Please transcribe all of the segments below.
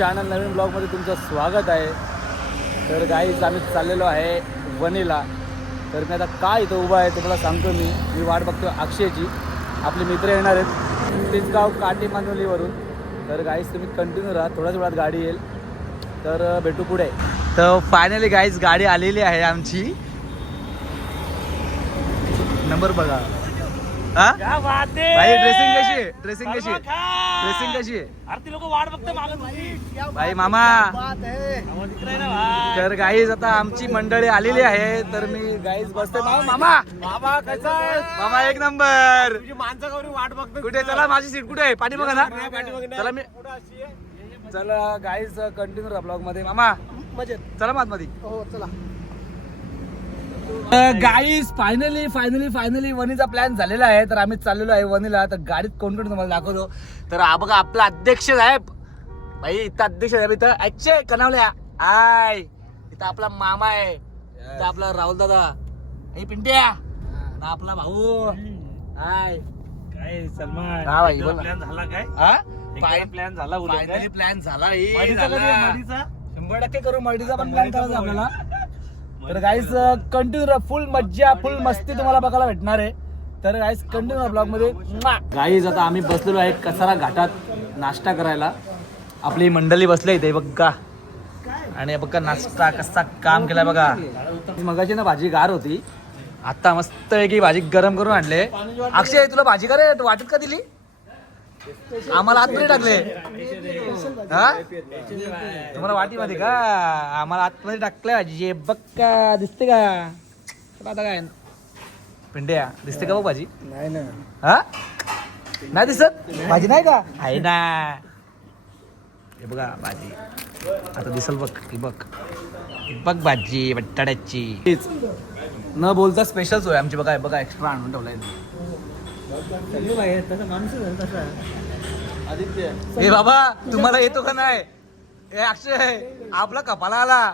Channel नवीन ब्लॉगमध्ये तुमचं स्वागत आहे. तर गाईज आम्ही चाललेलो आहे वणीला. तर मी आता काय इथं उभा आहे तुम्हाला सांगतो. मी वाट बघतो अक्षयची. आपले मित्र येणार आहेत तिसगाव काटेमानोलीवरून. तर गाईज तुम्ही कंटिन्यू राहा, थोड्याच वेळात गाडी येईल. तर भेटू पुढे. तर फायनली गाईज गाडी आलेली आहे आमची. नंबर बघा. हा भाई ड्रेसिंग कशी आहे? ड्रेसिंग कशी आहे? अरे लोक वाट बघते मागं भाई मामा. तर गाईज आता आमची मंडळी आलेली आहे. तर मी गाईज बसते. मामा कसा आहे? मामा एक नंबर. माणसावर वाट बघते कुठे? चला माझी सीट कुठे आहे? पाठी बघा ना. चला मी चला गाईज कंटिन्यू राहा ब्लॉग मध्ये. मामा मजेत. चला मध्ये. हो चला. गाईज फायनली वणीचा प्लॅन झालेला आहे. तर आम्ही चाललेलो आहे वणीला. तर गाडीत कोण कोण तुम्हाला दाखवतो. तर हा बघा आपला अध्यक्ष साहेब. भाई इथं अध्यक्ष साहेब. इथं अक्षय कनावल्या आय. इथं आपला मामा आहे. इथं आपला राहुल दादा. हे पिंट्या ना आपला भाऊ आय. काय सलमान हा भाई बोला. प्लॅन झाला काय? हा प्लॅन झाला फायनली प्लॅन झाला. मडीचा 100% करू. मर्डीचा पण प्लॅन करायचा आपल्याला. तर गाईज कंटिन्यू फुल मज्जा फुल मस्ती तुम्हाला बघायला भेटणार आहे. तर गाईज कंटिन्यू ब्लॉग मध्ये. गाईज आता आम्ही बसलेलो आहे कसारा घाटात नाश्ता करायला. आपली मंडळी बसली इथे बघा. आणि बघा नाश्ता कसा काम केलाय बघा. मगाशी ना भाजी गार होती. आता मस्त आहे की भाजी गरम करून आणले. अक्षय तुला भाजी का रे वाटत का दिली? आम्हाला आतमध्ये टाकले. हा तुम्हाला वाटीमध्ये का? आम्हाला आतमध्ये टाकलंय भाजी. बघ का दिसते का? आता काय पिंड्या दिसते का बघ भाजी? नाही ना. हा नाही दिसत भाजी नाही का? आहे ना. हे बघा भाजी आता दिसल बघ. बघ भाजी बटाट्याची. न बोलता स्पेशल सोय आमची बघा. बघा एक्स्ट्रा आणून ठेवलाय. हे बाबा तुम्हाला येतो का नाही? हे अक्षय आपला कपाला आला.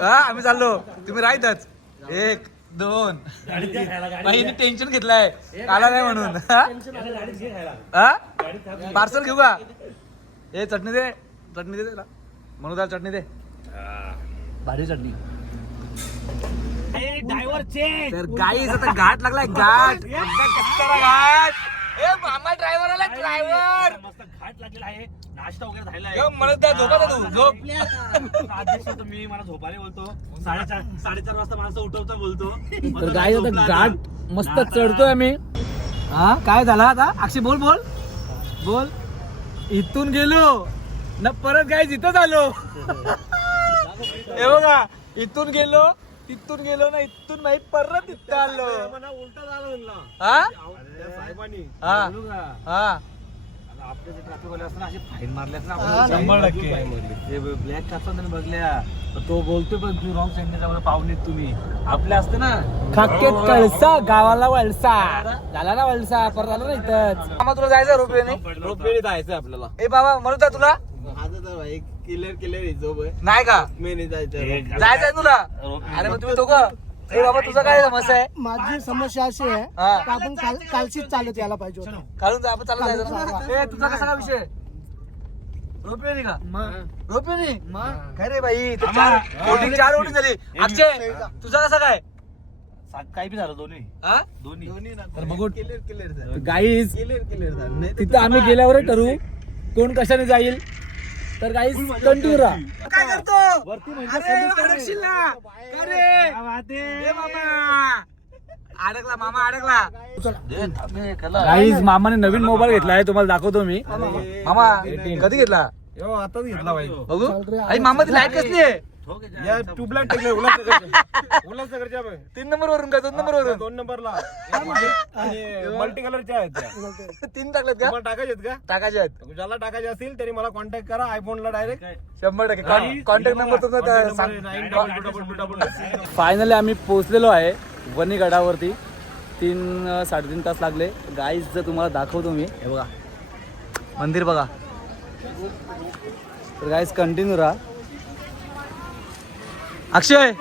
आम्ही चाललो. तुम्ही राहतच. 1 2 टेन्शन घेतलाय आला नाही म्हणून. पार्सल घेऊ का? हे चटणी दे त्याला. म्हणून त्याला चटणी दे. भारी चटणी. तर गाईज आता घाट लागलाय. घाट. ए मामा ड्रायव्हर आला. ड्रायव्हर मस्त घाट लागलेला आहे. नाश्ता वगैरे झालेला आहे. म्हणत झोपा तू झोप. अध्यक्ष होतो मी. मला झोपायला बोलतो. 4:30 वाजता माणसं उठवतो बोलतो. तर गाईज आता घाट मस्त चढतोय आम्ही. हा काय झाला आता? अक्षय बोल. इथून गेलो ना परत गाईज इथंच आलो. हे बघा इथून गेलो तिथून गेलो ना इथून नाही परत इथं आलो. उलटा झाला म्हणला. हा साहेबांनी हा आपले ट्रॅफिक वाले असतात असे फाईन मारले असतात. 100% ब्लॅक कापतात बघल्या. तो बोलतोय पण तुम्ही रॉंग साईडने जाऊन पाहुणे तुम्ही आपले असते ना. खाकेत कळसा गावाला वळसा झाला ना वळसा. परत आलो ना इथंच. मामा तुला जायचं रोपवेने जायचं आपल्याला. ए बाबा म्हणत तुला क्लिअर नाही का? जायचं जायचंय तुला? अरे मग तुम्ही दोघं. ए बाबा तुझं काय समस्या आहे? माझी समस्या अशी आहे हा. की आपण कालशीच चालत यायला पाहिजे होतं. काढून जा आपण चालत जायचं ना. ए तुझा कसा काय विषय? रोपवेने का? रोपवेने काय रे बाई? 4 वोटिंग झाली. अक्षय तुझा कसा काय? काही बी झालं दोन्ही. हा दोन्ही तर बघू गाईज तिथं आम्ही गेल्यावर ठरवू कोण कशाने जाईल. तर गाईज कंटिन्यू राहा. काय करतो? मामा अडकला. गाईज मामाने नवीन मोबाईल घेतला आहे. तुम्हाला दाखवतो मी. मामा कधी घेतला? आताच घेतला पाहिजे. बघू. आई मामा ती लाईट कसली आहे? ट्यूबलाईट टाकले उल्हासनगरच्या 3 नंबर वरून का 2 नंबर वरून? 2 नंबरला मल्टी कलरच्या आहेत. 3 टाकलेत का? टाकायचे का? टाकायचे आहेत. ज्याला टाकायचे असतील त्यांनी मला कॉन्टॅक्ट करा. आयफोनला डायरेक्ट 100% कॉन्टॅक्ट नंबर तुमचा. फायनली आम्ही पोहोचलेलो आहे वणी गडावरती. 3-3.5 तास लागले. गाईज जर तुम्हाला दाखवतो मी. हे बघा मंदिर बघा. तर गाईज कंटिन्यू राहा. अक्षय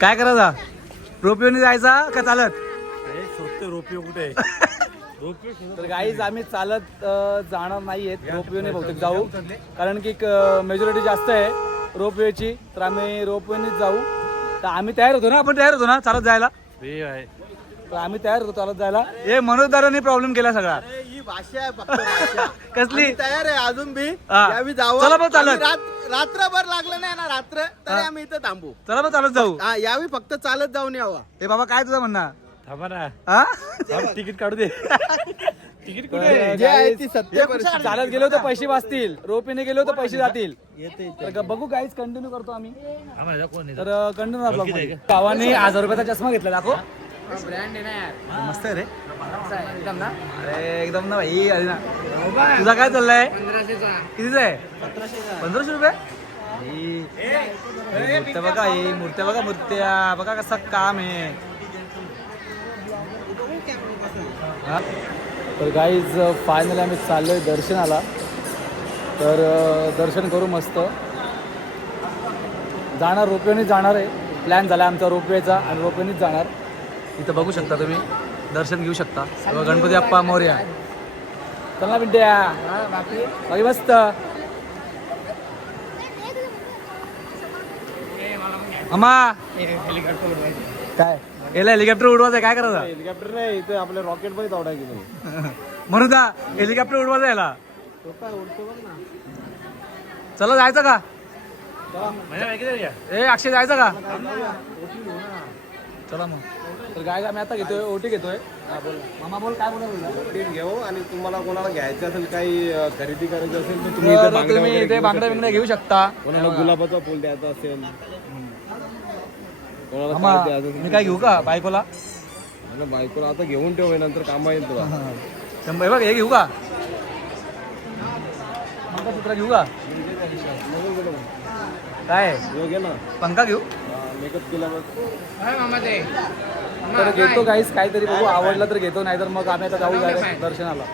काय करायचा? रोपवेने जायचा का चालत? शोधते रोपिओ कुठे तर गाईज आम्ही चालत जाणार नाहीयेत, रोपवेने बहुतेक जाऊ, कारण की मेजॉरिटी जास्त आहे रोपवेची, तर आम्ही रोपवेनेच जाऊ. तर आम्ही तयार होतो ना, आपण तयार होतो ना चालत जायला, तर आम्ही तयार होतो चालत जायला. हे मनोजदारांनी प्रॉब्लेम केला सगळा. ही भाषा आहे फक्त भाषा. कसली आम्ही तयार आहे अजून बी हा. यावी जावं. चला मग चालत. आम्ही रात्रभर लागलं नाही ना रात्र तरी आम्ही इथं थांबू. चला मग चालत जाऊ. हा यावी फक्त चालत जाऊन यावं. हे बाबा काय तुझं म्हणणं? थांबा ना, हा तिकीट काढू दे. तिकीट कुठे तर आहे? जे आहे ती सत्य परिस्थिती. चालत गेलो तर पैसे वाचतील, रोपीने गेलो तर पैसे जातील. तर बघू गाईज, कंटिन्यू करतो आम्ही. हा, माझा कोण आहे? तर कंटिन्यू ब्लॉग मध्ये. गावाने 1000 रुपयाचा चष्मा घेतला, दाखव. मस्त आहे रे, एकदम ना. अरे एकदम ना भाई. अरे ना, तुझा काय चाललाय? कितीचा आहे? 1500 रुपये. मूर्त्या बघा, ही मूर्त्या बघा, मूर्त्या बघा कसं काम आहे. हा? तर गाईज फायनली आम्ही चाललोय दर्शनाला. तर दर्शन करू मस्त. जाणार रोपवेनेच जाणार आहे, प्लॅन झाला आमचा रोपवेचा, आणि रोपवेनेच जाणार. इथं बघू शकता तुम्ही, दर्शन घेऊ शकता. गणपती बाप्पा मोरया. चल ना बिड्या, बाकी मस्त. अम्मा काय याला हेलिकॉप्टर उडवायचं, काय करायचं? हेलिकॉप्टर नाही इथे आपल्या रॉकेट मध्ये दौडा गेलो. म्हणू दा हेलिकॉप्टर उडवायचं याला. चला जायचं का? माझ्या बाईक आहे या. ए अक्षय जायचं का? चला मग. तर गाय आम्ही आता घेतोय, ओटी घेतोय. हा, बोल मामा, बोल काय बोला. घेऊ आणि तुम्हाला कोणाला घ्यायचं असेल काही खरेदी करायची असेल तर तुम्ही इथे तर बांगड्या तुम्ही वगैरे इथे घेऊ बांगड्या शकता. बिंगड्या घेऊ शकता. कोणाला गुलाबाचा फुल द्यायचा असेल, कोणाला मामा काय द्यायचं असेल. मी काय घेऊ का बायकोला? आणि बायकोला आता घेऊन ठेव, नंतर कामा येईल तुला. 100 बघ, हे घेऊ का? मंगळसूत्र घेऊ का? काय घे ना, पंखा घेऊ? मेकअप केल्यावर. तर घेतो काहीच, काहीतरी बघू, आवडलं तर घेतो, नाहीतर मग आम्ही आता जाऊ दर्शनाला.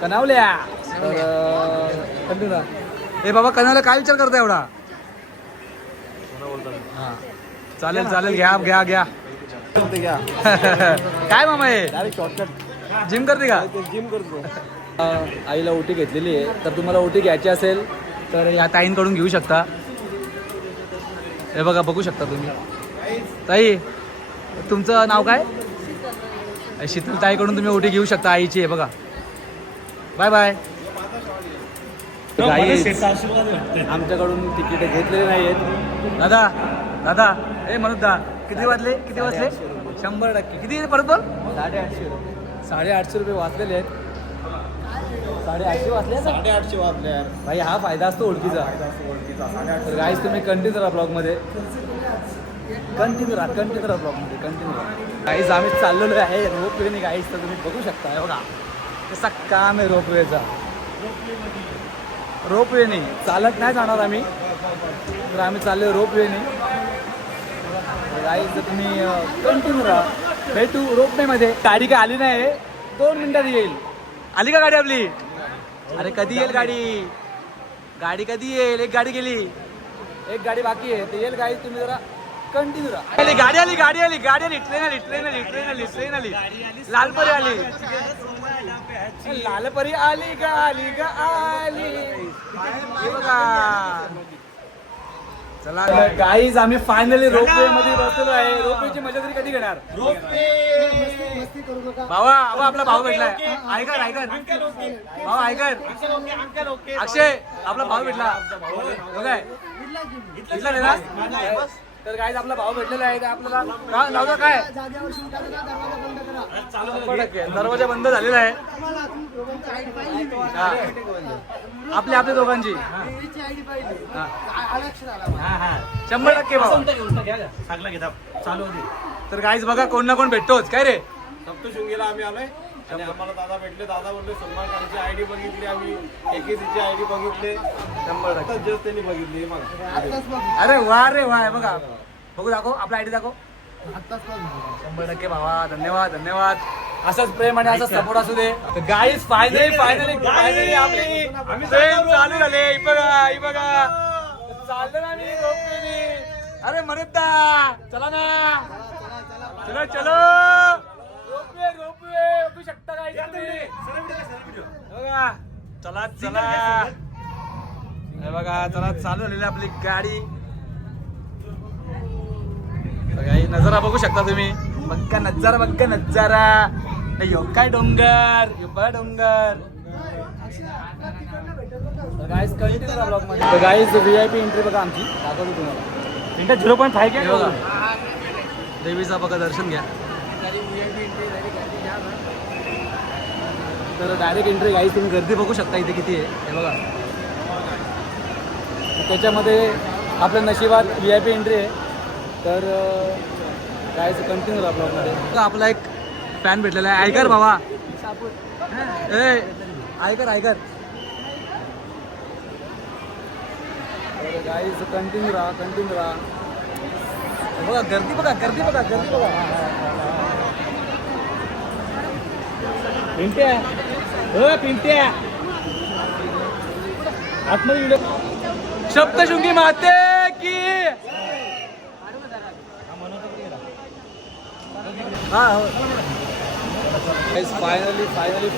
कनावल्या. कंटिन्यू. ए बाबा, कनावल्या काय विचार करता एवढा? हा चालेल चालेल, घ्या घ्या घ्या. काय मामा हे डायरेक्ट शॉर्टकट जिम करते का? जिम करतो. आईला ओटी घेतलेली आहे, तर तुम्हाला ओटी घ्यायची असेल तर या ताईंकडून घेऊ शकता. हे बघा, बघू शकता तुम्ही. ताई, तुमचं नाव काय? शीतल ताईकडून तुम्ही ओटी घेऊ शकता, आईची आहे बघा. Bye bye. आमच्याकडून तिकीट घेतलेली नाही आहेत. दादा दादा, ए म्हणून दा, किती वाजले? किती वाजले? 100%. किती परत बोल? 850 रुपये वाचलेले आहेत. 850 वाचले? 850 वाजले यार. भाई हा फायदा असतो ओळखीचा. तर गाईज तुम्ही कंटिन्यू राहा ब्लॉगमध्ये, कंटिन्यू राहा ब्लॉगमध्ये, कंटिन्यू राहा. गाईज आम्ही चाललेलो आहे रोपवेने गाईज, तर तुम्ही बघू शकता. हे बघा कसा काम आहे रोपवेचा. रोपवेने चालत नाही जाणार आम्ही, तर आम्ही चाललो रोपवेने. गाईज तुम्ही कंटिन्यू राहा. भेटू रोपवेमध्ये. गाडी काय आली नाही, 2 मिनिटात येईल. आली का गाडी आपली? अरे कधी येईल गाडी? गाडी कधी येईल? एक गाडी गेली, एक गाडी बाकी आहे, ते येईल. गाडी तुम्ही जरा कंटिन्यू राहा. गाडी आली, गाडी आली, गाडी आली. ट्रेन आली, ट्रेन आली, ट्रेन आली, ट्रेन आली. लालपरी आली, लालपरी आली ग, आली ग, आली. हे बघा. चला गाईज, आम्ही फायनली रोपवे मध्ये बसलेलो आहे. रोपवेची मजा तरी कधी घेणार? मस्ती करू नका. भावा, आपला भाऊ भेटलाय. ऐकर ऐकर भाऊ, ऐकर. अक्षय, आपला भाऊ भेटला. काय इथला नाही ना? तर गाईज आपला भाऊ भेटलेला आहे. आपल्याला नाव काय? जागेवर शूट करा, दरवाजा बंद करा. दरवाजा बंद झालेला आहे. आम्हाला तुम्ही आयडी पाहिजे. हा. आपल्या दोघांची. देवीची आयडी पाहिजे. हा. आरक्षण आला. 100% भाऊ. सागला घेता चालू होती. तर गाईज बघा, कोण ना कोण भेटतोच. काय रे? सप्तशृंगीला आम्ही आलोय आणि आम्हाला दादा भेटले. दादा बोलले सलमान खानची आयडी बघितली, आम्ही एकेसीची आयडी बघितले. 100%. जस्ट त्यांनी बघितली. मग आत्ताच बघ. अरे वा रे वा. बघा, बघू, दाखव आपला आयडी, दाखव. आत्ताच बघ. 100% भावा. धन्यवाद धन्यवाद. असंच प्रेम आणि असंच सपोर्ट असू दे. गाईज फायनली आपली ट्रेन चालू झाली. ही बघा, ही बघा, चाललं ना मी रोपवेने. अरे मरुद्दा, चला ना, चलो चलो. रोपवे रोपवे शकता काय बघा. चला चला हे बघा चला चालू झालेली आपली गाडी बघा. ही नजारा बघू शकता तुम्ही. बघा नजारा यो काय डोंगर यो बघा डोंगर. गाईज कंटिन्यू करा ब्लॉग मध्ये. तर गाईज VIP एंट्री बघा आमची दाखवतो तुम्हाला. इंटर 0.5 हे बघा देवीचा बघा दर्शन घ्या. तर डायरेक्ट एंट्री गाईज तुम्ही गर्दी बघू शकता इथे किती आहे हे बघा. त्याच्यामध्ये आपल्या नशिबात VIP एंट्री आहे. तर गाईज कंटिन्यू करा ब्लॉग मध्ये. आपला एक फॅन भेटलेला आहे. ऐकर बाबा ए ऐकर गाईज कंटिन्यू राहा. बघा गर्दी बघा. पिंट्या आतमध्ये व्हिडिओ. सप्तशृंगी माते की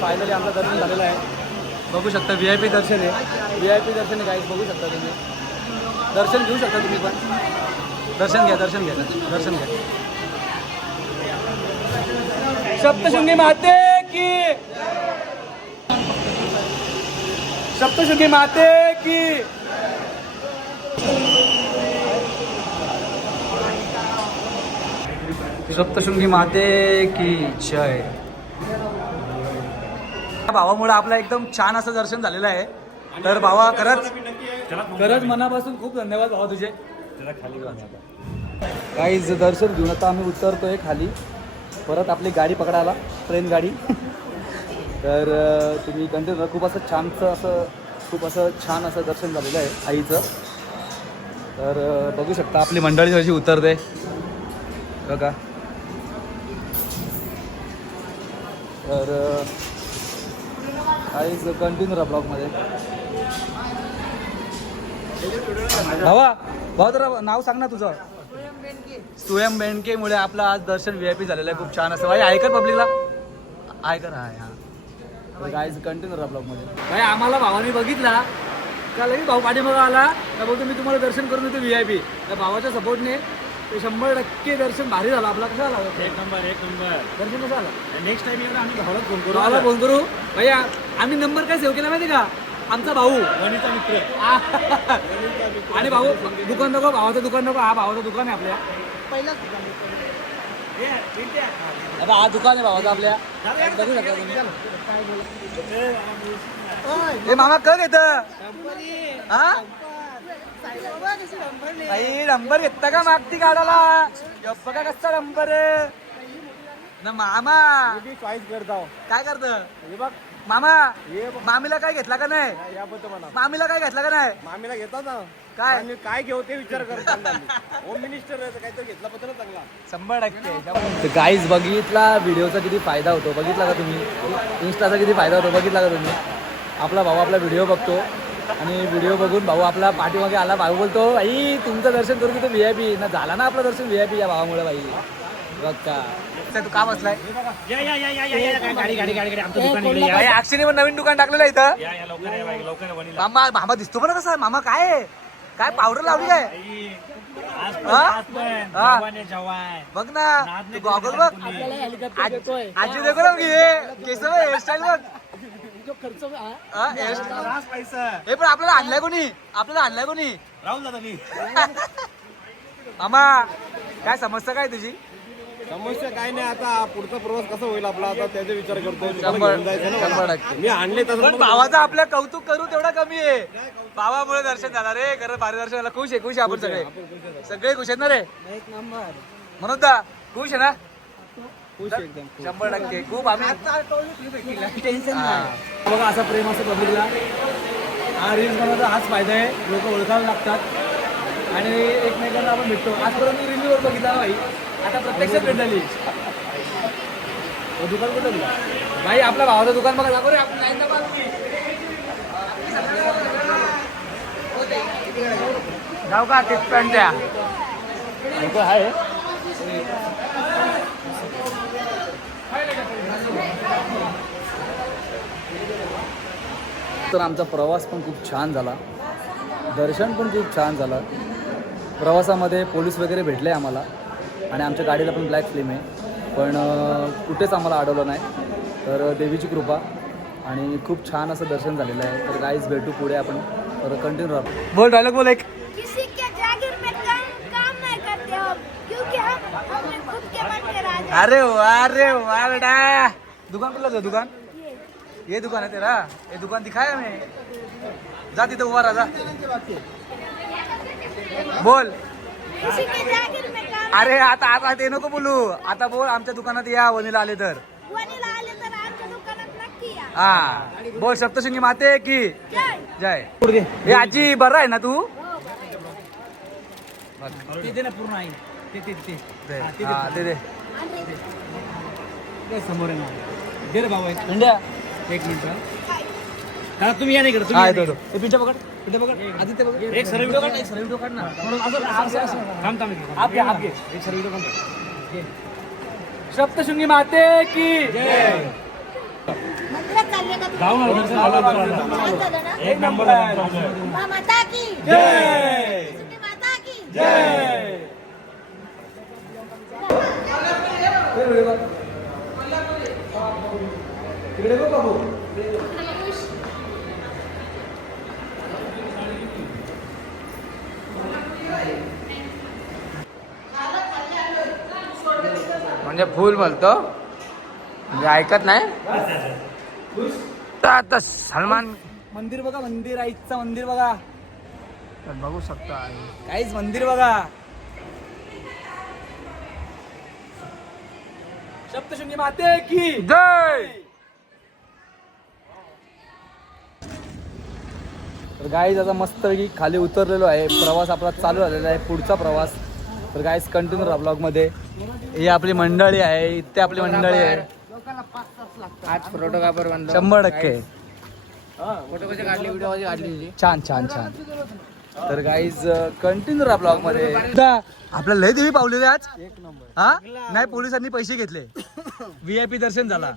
फायनली आमचं दर्शन झालेलं आहे. बघू शकता VIP दर्शन आहे. VIP दर्शन आहे गाईज बघू शकता तुम्ही. दर्शन घेऊ शकता तुम्ही पण. दर्शन घ्या. सप्तशृंगी माते की सप्तशृंगी माते की जय. भावामुळे आपलं एकदम छान असं दर्शन झालेलं आहे. तर भावा खरंच मनापासून खूप धन्यवाद भावा तुझे. काहीच दर्शन घेऊन आता आम्ही उतरतोय खाली. परत आपली गाडी पकडायला ट्रेन गाडी. तर तुम्ही कंटिन्यू खूप असं छान असं दर्शन झालेलं आहे आईचं. तर बघू शकता आपली मंडळी कशी उतरते बघा. तर काहीच कंटिन्यू राहा ब्लॉगमध्ये. भावा तर नाव सांग ना तुझं. स्वयं बेंडके मुळे आपलं आज दर्शन VIP झालेलं आहे खूप छान असं. भाई ऐकर पब्लिकला ऐकर. हां गाईज कंटिन्यू राहा ब्लॉगमध्ये. भाई आम्हाला भावाने बघितला का लगेच भाऊ पाठीमागं आला तर बोलतो मी तुम्हाला दर्शन करून देतो VIP. त्या भावाच्या सपोर्टने ते 100% दर्शन भारी झालं. आपला कसं आला एक नंबर दर्शन कसं आलं. नेक्स्ट टाइम येऊन आम्ही भावाला फोन करू. भावाला फोन करू. भैया आम्ही नंबर काय सेव्ह केला माहिती का. आमचा भाऊ वणीचा मित्र. आणि भाऊ दुकान नको. भावाचं दुकान नको. हा भावाचं दुकान आहे आपल्या. आता हा दुकान आहे भावाचं आपल्या. बघू शकता तुम्ही. हे मामा कर घेत हा नंबर घेतला का मागती काढायला. बघा कसा नंबर ना मामा चॉईस करता काय करत हे बघ मामा. मामीला काय घेतला का नाही. मामीला काय घेतला का नाही. मामीला घेतात ना काय काय घेऊ ते विचार करतात. होम मिनिस्टर काहीतरी घेतला पत्र चांगला 100%. गाईज बघितला व्हिडिओचा किती फायदा होतो बघितला का तुम्ही. इन्स्टाचा किती फायदा होतो बघितला का तुम्ही. आपला भाऊ आपला व्हिडिओ बघतो आणि व्हिडिओ बघून भाऊ आपला पाठीमागे आला. भाऊ बोलतो भाई तुमचं दर्शन करून तिथे VIP ना झाला ना आपलं दर्शन VIP या भावामुळे. भाई बघ का तू का बसलाय. अक्षयने पण नवीन दुकान टाकलेलं आहे इथं. लवकर मामा दिसतो पण कसा. मामा काय पावडर लावली काय. बघ ना तू गॉगल बघ. आजी देखो ना केस हेअरस्टाईल बघ. हे पण आपल्याला आणलाय कोणी. राहुल दादा मी. मामा काय समस्या काय तुझी. समस्या काय नाही. आता पुढचा प्रवास कसा होईल आपला आता त्याचा विचार करतोय. 100%. मी आणले तसं पण भावाचं आपल्या कौतुक करू तेवढा कमी आहे. भावामुळे दर्शन झालं रे. खरं भारी दर्शन झालं. खुश आहे आपण सगळे खुश आहेत ना रे. म्हणून दा खुश आहे ना. 100% खूप आम्ही टेन्शन नाही. बघा असा प्रेम असं पब्लिकला. हा रील्स बनवायचा हाच फायदा आहे. लोक ओळखायला लागतात आणि एकमेकांना आपण भेटतो. आजपर्यंत रीलवर बघितला भाई. आता प्रत्यक्षात भेट झाली. दुकान कुठं तुला भाई. आपल्या भावाचं दुकान बघा दाखव रे. आपण जाऊ का तिथपर्यंत द्या आहे. तर आमचा प्रवास पण खूप छान झाला, दर्शन पण खूप छान झालं. प्रवासामध्ये पोलीस वगैरे भेटले आम्हाला आणि आमच्या गाडीला पण ब्लॅक फ्लेम आहे, पण कुठेच आम्हाला अडवलं नाही. तर देवीची कृपा आणि खूप छान असं दर्शन झालेलं आहे. तर गाईज भेटू पुढे आपण कंटिन्यू राहतो. बोल डायलॉग बोल एक. किसी के जागीर में काम नहीं करते हो क्योंकि हम अपने खुद के मन के राजा. अरे वाह बेटा. दुकान कुठलं आहे दुकान? ये दुकान आहे तेरा. ये दुकान दिखाया मैं. जा तिथे उभा राहा जा. बोल. किसी के जागीर में काम अरे आता ते नको बोलू. आता बोल आमच्या दुकानात या वनीला आले तर. वनीला आले तर आमच्या दुकानात नक्की या. हा बोल सप्तशृंगी माते की जय. जय. हे आजी बरं आहे ना तू? ते दे ना पूर्ण आहे ते हा, ते दे. ते समोर आहे ना. दे रे बाबा एक इंडिया. मिनिट हा तुम्ही या नाही इकडे हा तुम्ही येतो येतो. हे पिंट्या पकड. पिंट्या पकड. आदित्य पकड. एक सर्व व्हिडिओ काढ, एक सर्व व्हिडिओ काढ ना. थांब थांब आप घे, आप घे. एक सर्व व्हिडिओ काढ. सप्तशृंगी माते की मंदिरात चालले का तुम्ही? जाऊन आलो, दर्शन झालं, दर्शन झालं. छान झालं ना? एक नंबर आहे. माँ माता की जय. किसी माता की जय. तिकडे बघ बाबू. म्हणजे फुल बोलतो म्हणजे ऐकत नाही. आता सलमान मंदिर बघा, मंदिर आईचं मंदिर बघा, बघू शकता काहीच मंदिर बघा. सप्तशृंगी माते की जय. तर गाईज आता मस्तपैकी खाली उतरलेलो आहे. प्रवास आपला चालू झालेला आहे, पुढचा प्रवास. तर गाईज कंटिन्यू राहा ब्लॉगमध्ये. ही आपली मंडळी आहे, इथे आपली मंडळी आहे. आज फोटोग्राफर बनलो. 100%. फोटो कसे काढले, व्हिडिओ कसे काढले. छान छान छान. तर गाईज कंटिन्यू राहा ब्लॉग मध्ये. आपल्या लय देवी पावलेले आज. हा नाही, पोलिसांनी पैसे घेतले. VIP दर्शन झाला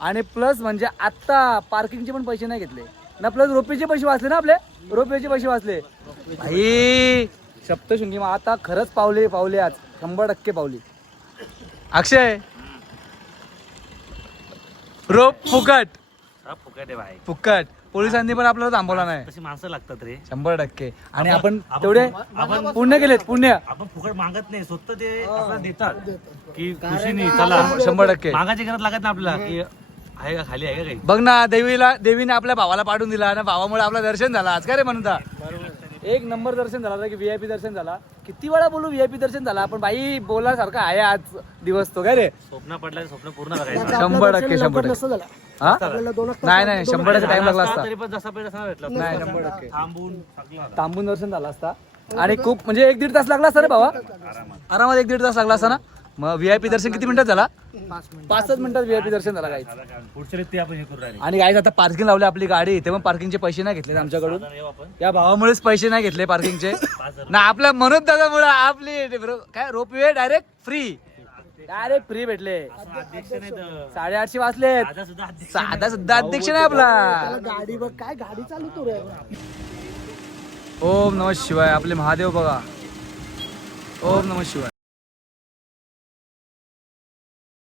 आणि प्लस म्हणजे आता पार्किंगचे पण पैसे नाही घेतले ना, प्लस रोपेचे पैसे वाचले ना, आपले रोपेचे पैसे वाचले. भाई सप्तशृंगी मग आता खरंच पावले आज 100% पावली. अक्षय रोप फुकट. फुकट आहे भाई. फुकट. पोलिसांनी पण आपल्याला थांबवला नाही. तशी माणसं लागतात रे. 100%. आणि आपण तेवढे पुण्य केलेत. पुण्य आपण फुकट मागत नाही, स्वतः ते आपल्याला देतात की खुशीने चला. 100%. मागाची गरज लागत ना आपल्याला की आहे का खाली आहे का काही. बघ ना, देवीने आपल्या भावाला पाठवून दिला ना, भावामुळे आपलं दर्शन झालं आज. काय रे म्हणता, एक नंबर दर्शन झाला की VIP दर्शन झाला. किती वेळा बोलू VIP दर्शन झाला, पण बाई बोलासारखा आहे आज दिवस तो. काय रे स्वप्न पडलं स्वप्न पूर्ण करायचं. 100%. 100%. हा नाही 100% टाइम लागला असता. तरी पण जसा पैसा भेटला नाही 100%. थांबून थकला होता. थांबून दर्शन झाला असता आणि खूप म्हणजे 1-1.5 तास लागला असता रे भावा. आरामात 1-1.5 तास लागला असता ना. मग VIP दर्शन किती मिनिटात झाला? 5 मिनिटात VIP दर्शन झाला गाईज. पुढच्या ते आपण हे करू राहिले. आणि गाईज आता पार्किंग लावली आपली गाडी, ते पण पार्किंगचे पैसे नाही घेतले आमच्याकडून. येऊ आपण. या भावामुळेच पैसे नाही घेतले पार्किंगचे ना, आपल्या मनोज दादामुळे आपली काय रोपवे डायरेक्ट फ्री भेटले. अध्यक्ष नाही तर 850 वाचले. दादा सुद्धा अध्यक्ष. साधा सुद्धा अध्यक्ष नाही आपला. गाडी बघ, काय गाडी चालवतो रे. ओम नमः शिवाय. आपले महादेव बघा. ओम नमः शिवाय.